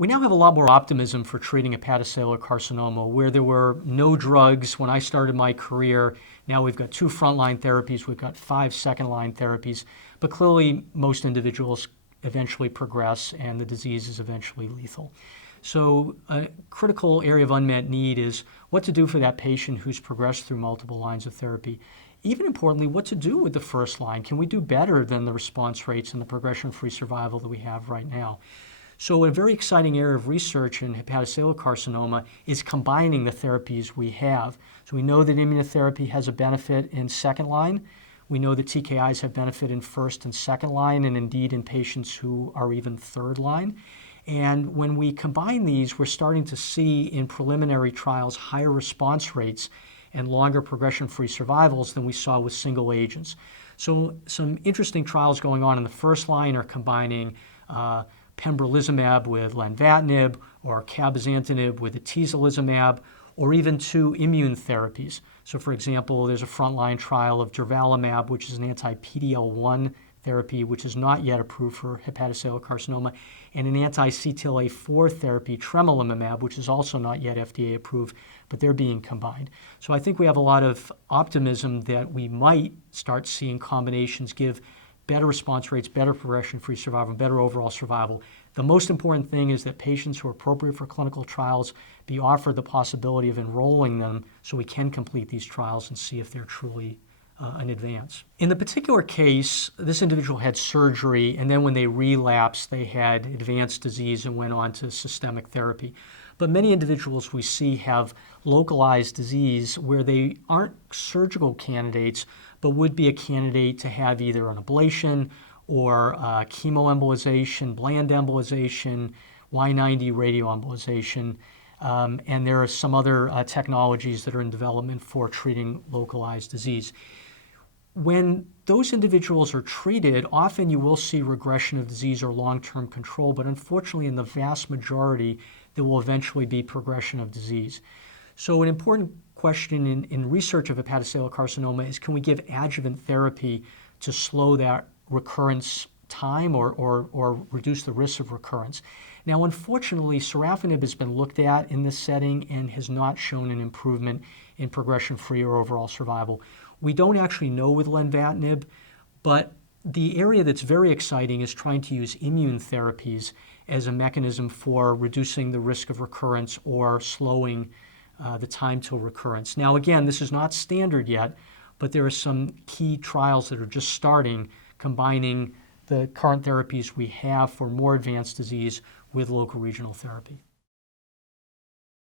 We now have a lot more optimism for treating hepatocellular carcinoma, where there were no drugs when I started my career. Now we've got 2 frontline therapies, we've got 5 second-line therapies, but clearly most individuals eventually progress and the disease is eventually lethal. So a critical area of unmet need is what to do for that patient who's progressed through multiple lines of therapy. Even importantly, what to do with the first line. Can we do better than the response rates and the progression-free survival that we have right now? So a very exciting area of research in hepatocellular carcinoma is combining the therapies we have. So we know that immunotherapy has a benefit in second line. We know that TKIs have benefit in first and second line, and indeed in patients who are even third line. And when we combine these, we're starting to see in preliminary trials higher response rates and longer progression-free survivals than we saw with single agents. So some interesting trials going on in the first line are combining pembrolizumab with lenvatinib, or cabozantinib with atezolizumab, or even 2 immune therapies. So for example, there's a frontline trial of durvalumab, which is an anti-PD-L1 therapy, which is not yet approved for hepatocellular carcinoma, and an anti-CTLA-4 therapy, tremelimumab, which is also not yet FDA approved, but they're being combined. So I think we have a lot of optimism that we might start seeing combinations give better response rates, better progression-free survival, better overall survival. The most important thing is that patients who are appropriate for clinical trials be offered the possibility of enrolling them so we can complete these trials and see if they're truly an advance. In the particular case, this individual had surgery, and then when they relapsed, they had advanced disease and went on to systemic therapy. But many individuals we see have localized disease where they aren't surgical candidates, but would be a candidate to have either an ablation or chemoembolization, bland embolization, Y90 radioembolization, and there are some other technologies that are in development for treating localized disease. When those individuals are treated, often you will see regression of disease or long-term control, but unfortunately in the vast majority, there will eventually be progression of disease. So an important question in research of hepatocellular carcinoma is, can we give adjuvant therapy to slow that recurrence time or reduce the risk of recurrence? Now, unfortunately, sorafenib has been looked at in this setting and has not shown an improvement in progression-free or overall survival. We don't actually know with lenvatinib, but the area that's very exciting is trying to use immune therapies as a mechanism for reducing the risk of recurrence or slowing the time to recurrence. Now, again, this is not standard yet, but there are some key trials that are just starting, combining the current therapies we have for more advanced disease with local regional therapy.